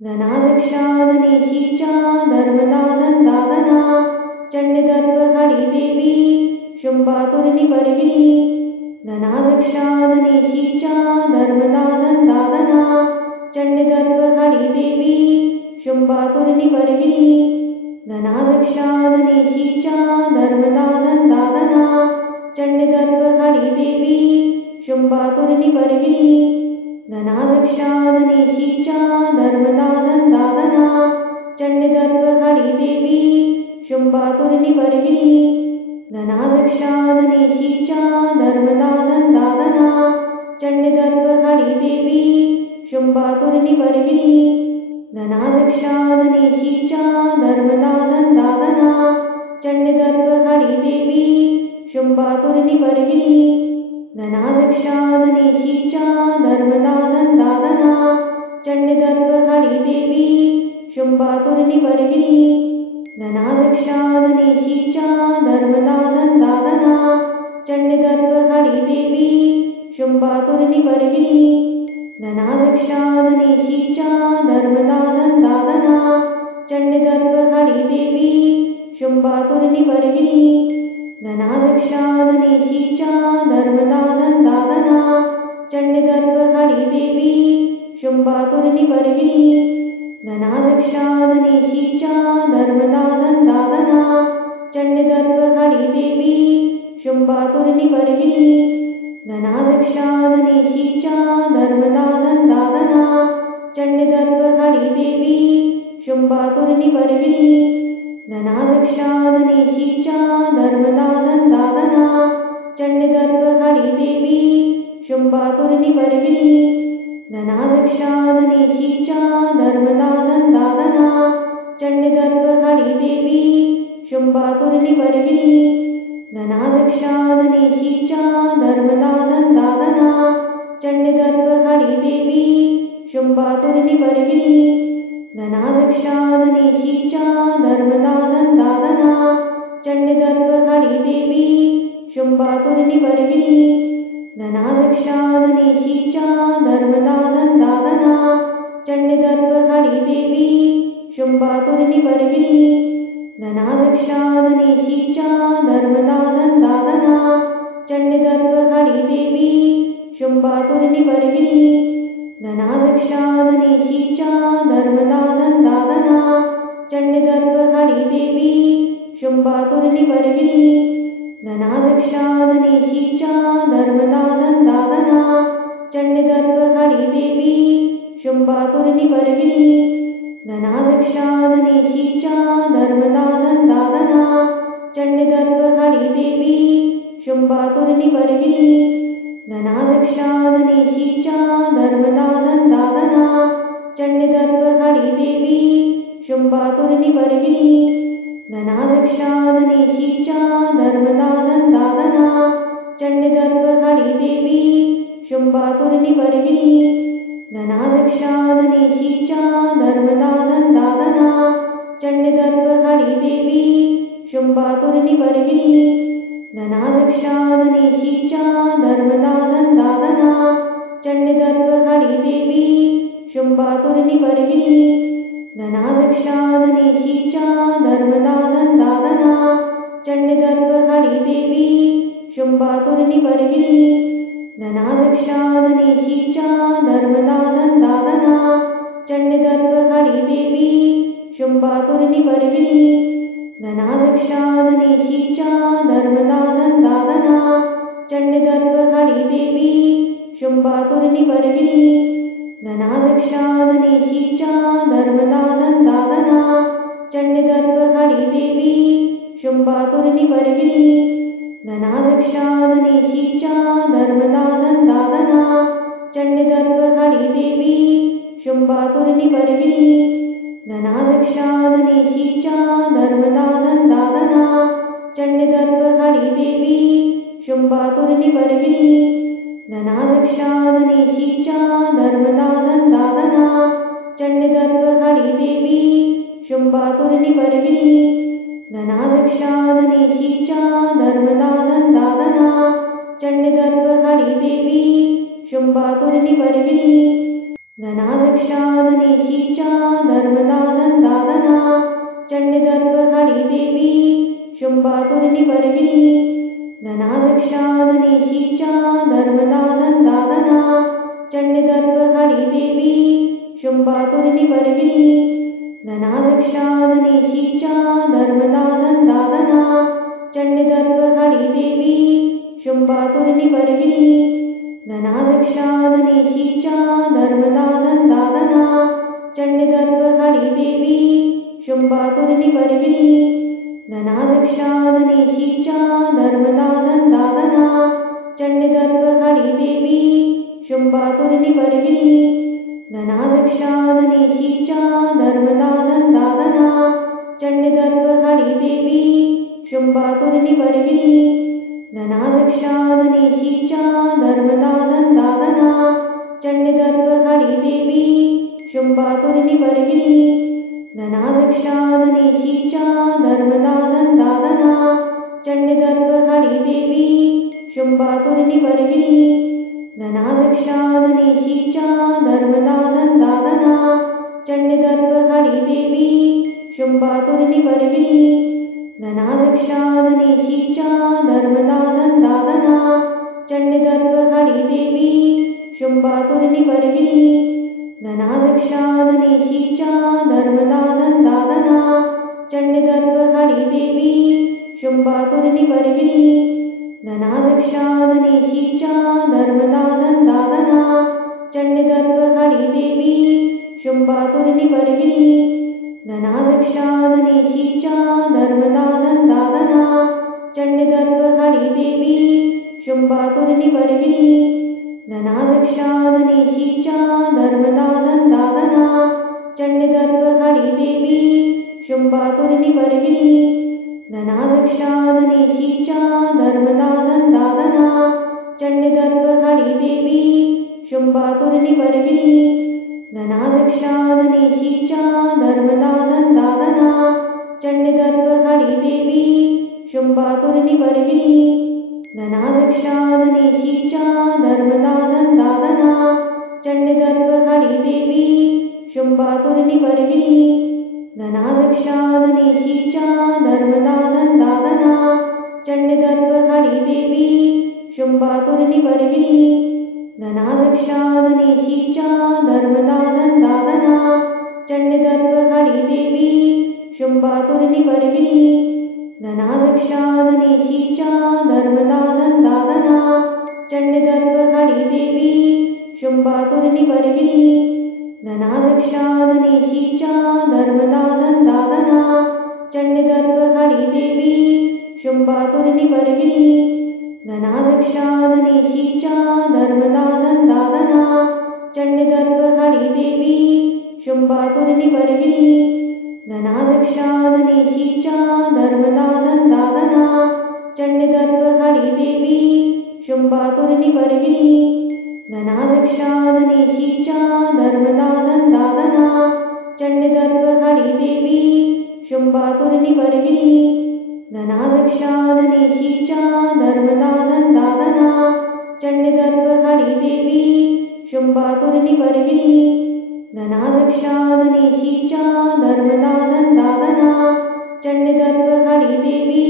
धनादक्षादनेशीचा धर्मदाधनदाधना चण्डदर्पहरिदेवी शुम्भासुरनिबर्हिणी धनादक्षादनेशीचा धर्मदाधनदाधना चण्डदर्पहरिदेवी शुम्भासुरनिबर्हिणी धनादक्षादनेशीचा धर्मदाधनदाधना चण्डदर्पहरिदेवी शुम्भासुरनिबर्हिणी धनादक्षादनेशीचा धर्मदाधनदाधना चण्डदर्पहरिदेवी शुम्भासुरनिबर्हिणी धनादक्षादनेशीचा धर्मदाधनदाधना चण्डदर्पहरिदेवी शुम्भासुरनिबर्हिणी धनादक्षादनेशीचा धर्मदाधनदाधना चण्डदर्पहरिदेवी शुम्भासुरनिबर्हिणी धनादक्षादनेशीचा धर्मदाधनदाधना चण्डदर्पहरिदेवी शुम्भासुरनिबर्हिणी धनादक्षादनेशीचा धर्मदाधनदाधना चण्डदर्पहरिदेवी शुम्भासुरनिबर्हिणी धनादक्षादनेशीचा धर्मदाधनदाधना चण्डदर्पहरिदेवी शुम्भासुरनिबर्हिणी धनादक्षादनेशीचा धर्मदाधनदाधना चण्डदर्पहरिदेवी शुम्भासुरनिबर्हिणी धनादक्षादनेशीचा धर्मदाधनदाधना चण्डदर्पहरिदेवी शुम्भासुरनिबर्हिणी धनादक्षादनेशीचा धर्मदाधनदाधना चण्डदर्पहरिदेवी शुम्भासुरनिबर्हिणी धनादक्षादनेशीचा धर्मदाधनदाधना चण्डदर्पहरिदेवी शुम्भासुरनिबर्हिणी धनादक्षादनेशीचा धर्मदाधनदाधना चण्डदर्पहरिदेवी शुम्भासुरनिबर्हिणी धनादक्षादनेशीचा धर्मदाधनदाधना चण्डदर्पहरिदेवी शुम्भासुरनिबर्हिणी धनादक्षादनेशीचा धर्मदाधनदाधना चण्डदर्पहरिदेवी शुम्भासुरनिबर्हिणी धनादक्षादनेशीचा धर्मदाधनदाधना चण्डदर्पहरिदेवी शुम्भासुरनिबर्हिणी धनादक्षादनेशीचा धर्मदाधनदाधना चण्डदर्पहरिदेवी शुम्भासुरनिबर्हिणी धनादक्षादनेशीचा धर्मदाधनदाधना चण्डदर्पहरिदेवी शुम्भासुरनिबर्हिणी धनादक्षादनेशीचा धर्मदाधनदाधना चण्डदर्पहरिदेवी शुम्भासुरनिबर्हिणी धनादक्षादनेशीचा धर्मदाधनदाधना चण्डदर्पहरिदेवी शुम्भासुरनिबर्हिणी धनादक्षादनेशीचा धर्मदाधनदाधना चण्डदर्पहरिदेवी शुम्भासुरनिबर्हिणी धनादक्षादनेशीचा धर्मदाधनदाधना चण्डदर्पहरिदेवी शुम्भासुरनिबर्हिणी धनादक्षादनेशीचा धर्मदाधनदाधना चण्डदर्पहरिदेवी शुम्भासुरनिबर्हिणी धनादक्षादनेशीचा धर्मदाधनदाधना चण्डदर्पहरिदेवी शुम्भासुरनिबर्हिणी धनादक्षादनेशीचा धर्मदाधनदाधना चण्डदर्पहरिदेवी शुम्भासुरनिबर्हिणी धनादक्षादनेशीचा धर्मदाधनदाधना चण्डदर्पहरिदेवी शुम्भासुरनिबर्हिणी धनादक्षादनेशीचा धर्मदाधनदाधना चण्डदर्पहरिदेवी शुम्भासुरनिबर्हिणी धनादक्षादनेशीचा धर्मदाधनदाधना चण्डदर्पहरिदेवी शुम्भासुरनिबर्हिणी धनादक्षादनेशीचा धर्मदाधनदाधना चण्डदर्पहरिदेवी शुम्भासुरनिबर्हिणी धनादक्षादनेशीचा धर्मदाधनदाधना चण्डदर्पहरिदेवी शुम्भासुरनिबर्हिणी धनादक्षादनेशीचा धर्मदाधनदाधना चण्डदर्पहरिदेवी शुम्भासुरनिबर्हिणी धनादक्षादनेशीचा धर्मदाधनदाधना चण्डदर्पहरिदेवी शुम्भासुरनिबर्हिणी धनादक्षाधनेशीचा धर्मदानंदादना चंडदर्प Haridevi शुंभासुरनिवर्हिणी धनादक्षाधनेशीचा धर्मदानंदादना चंडदर्प Haridevi शुंभासुरनिवर्हिणी धनादक्षाधनेशीचा धर्मदानंदादना चंडदर्प Haridevi शुंभासुरनिवर्हिणी धनादक्षाधनेशीचा धर्मदानंदादना चंडदर्प Haridevi शुंभासुरनिवर्हिणी धनादक्षाधनेशीचा धर्मदानंदादना चंडदर्प Haridevi शुंभासुरनिवर्हिणी धनादक्षाधनेशीचा धर्मदानंदादना चंडदर्प Haridevi शुंभासुरनिवर्हिणी धनादक्षाधनेशीचा धर्मदानंदादना चंडदर्प Haridevi शुंभासुरनिवर्हिणी धनादक्षाधनेशीचा धर्मदानंदादना चंडदर्प Haridevi शुंभासुरनिवर्हिणी धनादक्षाधनेशीचा धर्मदानंदादना चंडदर्प Haridevi शुंभासुरनिवर्हिणी धनादक्षाधनेशीचा धर्मदानंदादना चंडदर्प Haridevi शुंभासुरनिवर्हिणी धनादक्षाधनेशीचा धर्मदानंदादना चंडदर्प Haridevi शुंभासुरनिवर्हिणी धनादक्षाधनेशीचा धर्मदानंदादना चंडदर्प Haridevi शुंभासुरनिवर्हिणी धनादक्षाधनेशीचा धर्मदानंदादना चंडदर्प Haridevi शुंभासुरनिवर्हिणी धनादक्षाधनेशीचा धर्मदानंदादना चंडदर्प Haridevi शुंभासुरनिवर्हिणी धनादक्षाधनेशीचा धर्मदानंदादना चंडदर्प Haridevi शुंभासुरनिवर्हिणी धनादक्षाधनेशीचा धर्मदानंदादना चंडदर्प Haridevi शुंभासुरनिवर्हिणी धनादक्षाधनेशीचा धर्मदानंदादना चंडदर्प Haridevi शुंभासुरनिवर्हिणी धनादक्षाधनेशीचा धर्मदानंदादना चंडदर्प Haridevi शुंभासुरनिवर्हिणी धनादक्षाधनेशीचा धर्मदानंदादना चंडदर्प Haridevi शुंभासुरनिवर्हिणी धनादक्षाधनेशीचा धर्मदानंदादना चंडदर्प Haridevi शुंभासुरनिवर्हिणी धनादक्षाधनेशीचा धर्मदानंदादना चंडदर्प Haridevi शुंभासुरनिवर्हिणी धनादक्षाधनेशीचा धर्मदानंदादना चंडदर्प Haridevi शुंभासुरनिवर्हिणी धनादक्षाधनेशीचा धर्मदानंदादना चंडदर्प Haridevi शुंभासुरनिवर्हिणी धनादक्षाधनेशीचा धर्मदानंदादना चंडदर्प Haridevi शुंभासुरनिवर्हिणी धनादक्षाधनेशीचा धर्मदानंदादना चंडदर्प Haridevi शुंभासुरनिवर्हिणी धनादक्षाधनेशीचा धर्मदानंदादना चंडदर्प Haridevi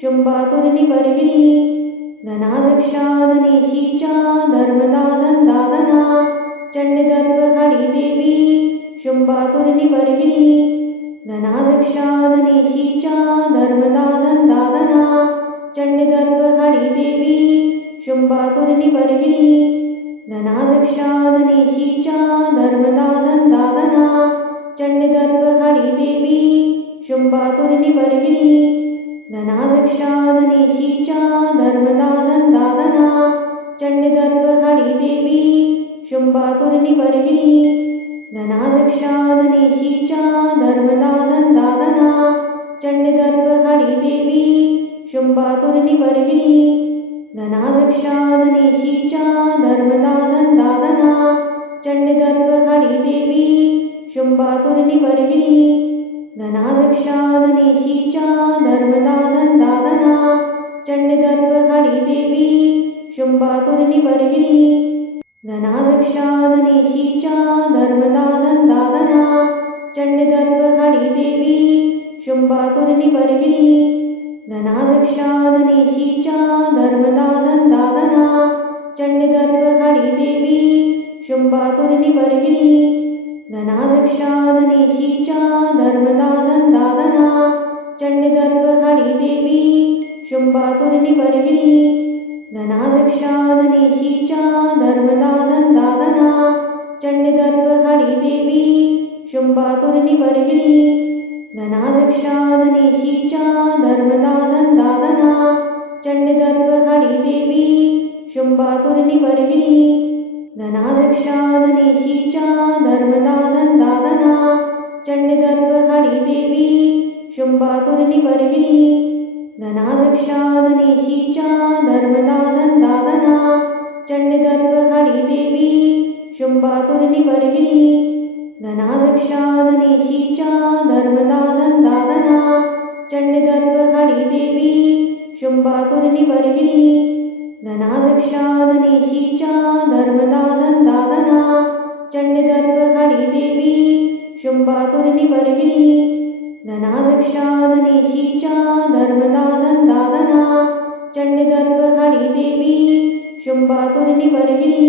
शुंभासुरनिवर्हिणी धनादक्षाधनेशीचा धर्मदानंदादना चंडदर्प Haridevi शुंभासुरनिवर्हिणी धनादक्षाधनेशीचा धर्मदानंदादना चंडदर्प Haridevi शुंभासुरनिवर्हिणी धनादक्षाधनेशीचा धर्मदानंदादना चंडदर्प Haridevi शुंभासुरनिवर्हिणी धनादक्षाधनेशीचा धर्मदानंदादना चंडदर्प Haridevi शुंभासुरनिवर्हिणी धनादक्षाधनेशीचा धर्मदानंदादना चंडदर्प Haridevi शुंभासुरनिवर्हिणी धनादक्षाधनेशीचा धर्मदानंदादना चंडदर्प Haridevi शुंभासुरनिवर्हिणी धनादक्षाधनेशीचा धर्मदानंदादना चंडदर्प Haridevi शुंभासुरनिवर्हिणी धनादक्षादनेशीचा धर्मदाधनदादना चंडदर्प Haridevi शुंभासुरनिबर्हिणी धनादक्षादनेशीचा धर्मदाधनदादना चंडदर्प Haridevi शुंभासुरनिबर्हिणी धनादक्षादनेशीचा धर्मदाधनदादना चंडदर्प Haridevi शुंभासुरनिबर्हिणी धनादक्षादनेशीचा धर्मदाधनदादना चंडदर्प Haridevi शुंभासुरनिबर्हिणी धनादक्षादनेशीचा धर्मदाधनदादना चंडदर्प Haridevi शुंभासुरनिबर्हिणी धनादक्षादनेशीचा धर्मदाधनदादना चंडदर्प Haridevi शुंभासुरनिबर्हिणी धनादक्षादनेशीचा धर्मदाधनदादना चंडदर्प Haridevi शुंभासुरनिबर्हिणी धनादक्षादनेशीचा धर्मदाधनदादना चंडदर्प Haridevi शुंभासुरनिबर्हिणी धनादक्षादनेशीचा धर्मदाधनदादना चंडदर्प Haridevi शुंभासुरनिबर्हिणी धनादक्षादनेशीचा धर्मदाधनदादना चंडदर्प Haridevi शुंभासुरनिबर्हिणी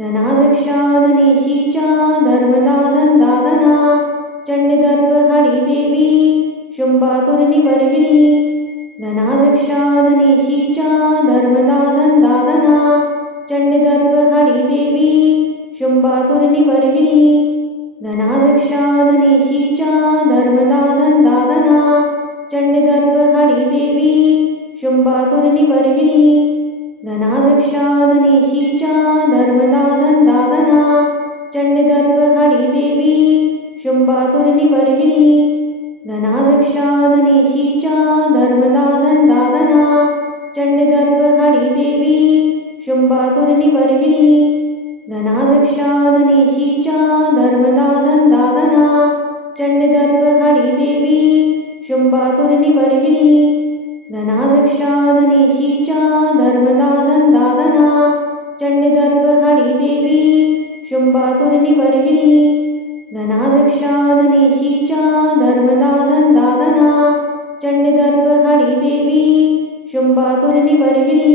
धनादक्षादनेशीचा धर्मदाधनदादना चंडदर्प Haridevi शुंभासुरनिबर्हिणी धनादक्षादनेशीचा धर्मदाधनदादना चंडदर्प Haridevi शुंभासुरनिबर्हिणी धनादक्षादनेशीचा धर्मदाधनदादना चंडदर्प Haridevi शुंभासुरनिबर्हिणी धनादक्षादनेशीचा धर्मदाधनदादना चंडदर्प Haridevi शुंभासुरनिबर्हिणी धनादक्षादनेशीचा धर्मदाधनदादना चंडदर्प Haridevi शुंभासुरनिबर्हिणी धनादक्षादनेशीचा धर्मदाधनदादना चंडदर्प Haridevi शुंभासुरनिबर्हिणी धनादक्षादनेशीचा धर्मदाधनदादना चंडदर्प Haridevi शुंभासुरनिबर्हिणी धनादक्षादनेशीचा धर्मदाधनदादना चंडदर्प Haridevi शुंभासुरनिबर्हिणी धनादक्षादनेशीचा धर्मदाधनदादना चंडदर्प Haridevi शुंभासुरनिबर्हिणी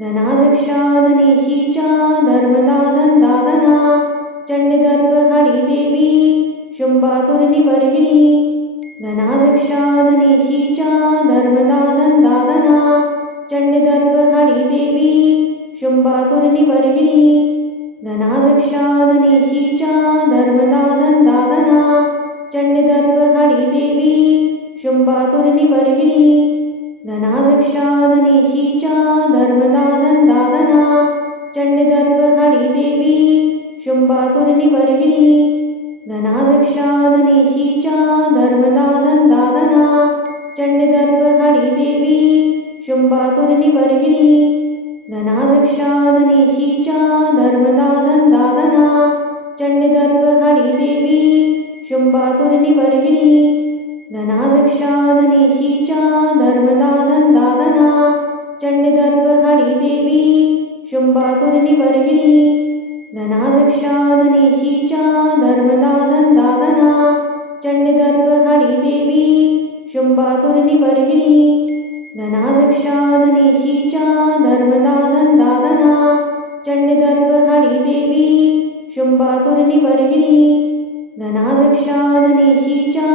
धनादक्षादनेशीचा धर्मदाधनदादना चंडदर्प Haridevi शुंभासुरनिबर्हिणी धनादक्षादनेशीचा धर्मदाधनदादना चंडदर्प Haridevi शुंभासुरनिबर्हिणी धनादक्षादनेशीचा धर्मदाधनदादना चंडदर्प Haridevi शुंभासुरनिबर्हिणी धनादक्षादनेशीचा धर्मदाधनदादना चंडदर्प Haridevi शुंभासुरनिबर्हिणी धनादक्षादनेशीचा धर्मदाधनदादना चंडदर्प Haridevi शुंभासुरनिबर्हिणी धनादक्षादनेशीचा धर्मदाधनदादना चंडदर्प Haridevi शुंभासुरनिबर्हिणी धनादक्षादनेशीचा धर्मदाधनदादना चंडदर्प Haridevi शुंभासुरनिबर्हिणी धनादक्षादनेशीचा धर्मदाधनदादना चंडदर्प Haridevi शुंभासुरनिबर्हिणी धनादक्षादनेशीचा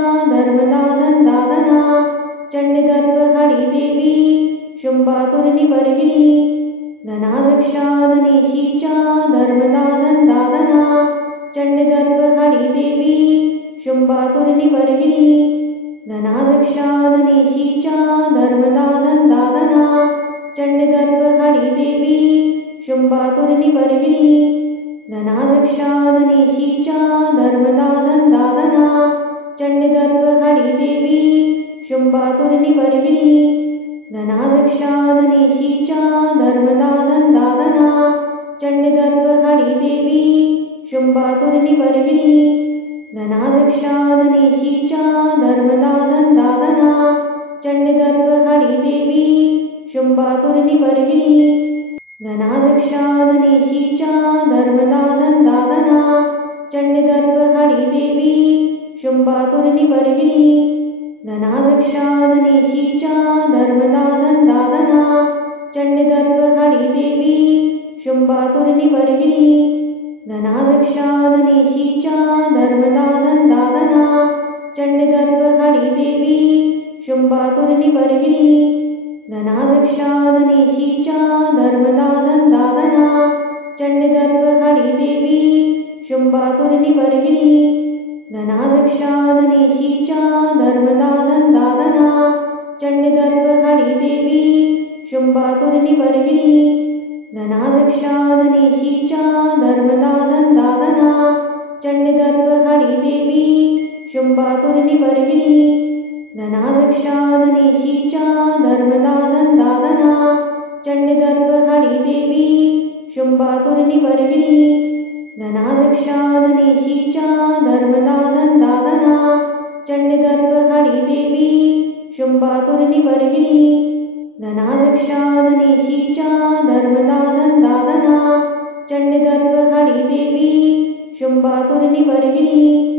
धर्मदाधनदादना चंडदर्प Haridevi शुंभासुरनिबर्हिणी धनादक्षादनेशीचा धर्मदाधनदादना चंडदर्प Haridevi शुंभासुरनिबर्हिणी धनादक्षादनेशीचा धर्मदाधनदादना चंडदर्प Haridevi शुंभासुरनिबर्हिणी धनादक्षादनेशीचा धर्मदाधनदादना चंडदर्प Haridevi शुंभासुरनिबर्हिणी धनादक्षादनेशीचा धर्मदाधनदादना चंडदर्प Haridevi शुंभासुरनिबर्हिणी धनादक्षादनेशीचा धर्मदाधनदादना चंडदर्प Haridevi शुंभासुरनिबर्हिणी धनाध्यक्षाधनेशीचा धर्मदाधनदाधना चंडदर्प Haridevi शुंभासुरनिबर्हिणी धनाध्यक्षाधनेशीचा धर्मदाधनदाधना चंडदर्प Haridevi शुंभासुरनिबर्हिणी धनाध्यक्षाधनेशीचा धर्मदाधनदाधना चंडदर्प Haridevi शुंभासुरनिबर्हिणी धनाध्यक्षाधनेशीचा धर्मदाधनदाधना चंडदर्प Haridevi शुंभासुरनिबर्हिणी धनाध्यक्षाधनेशीचा धर्मदाधनदाधना चंडदर्प Haridevi शुंभासुरनिबर्हिणी धनाध्यक्षाधनेशीचा धर्मदाधनदाधना चंडदर्प Haridevi शुंभासुरनिबर्हिणी धनाध्यक्षाधनेशीचा धर्मदाधनदाधना चंडदर्प Haridevi शुंभासुरनिबर्हिणी धनाध्यक्षाधनेशीचा धर्मदाधनदाधना चंडदर्प Haridevi शुंभासुरनिबर्हिणी धनाध्यक्षाधनेशीचा धर्मदाधनदाधना चंडदर्प Haridevi शुंभासुरनिबर्हिणी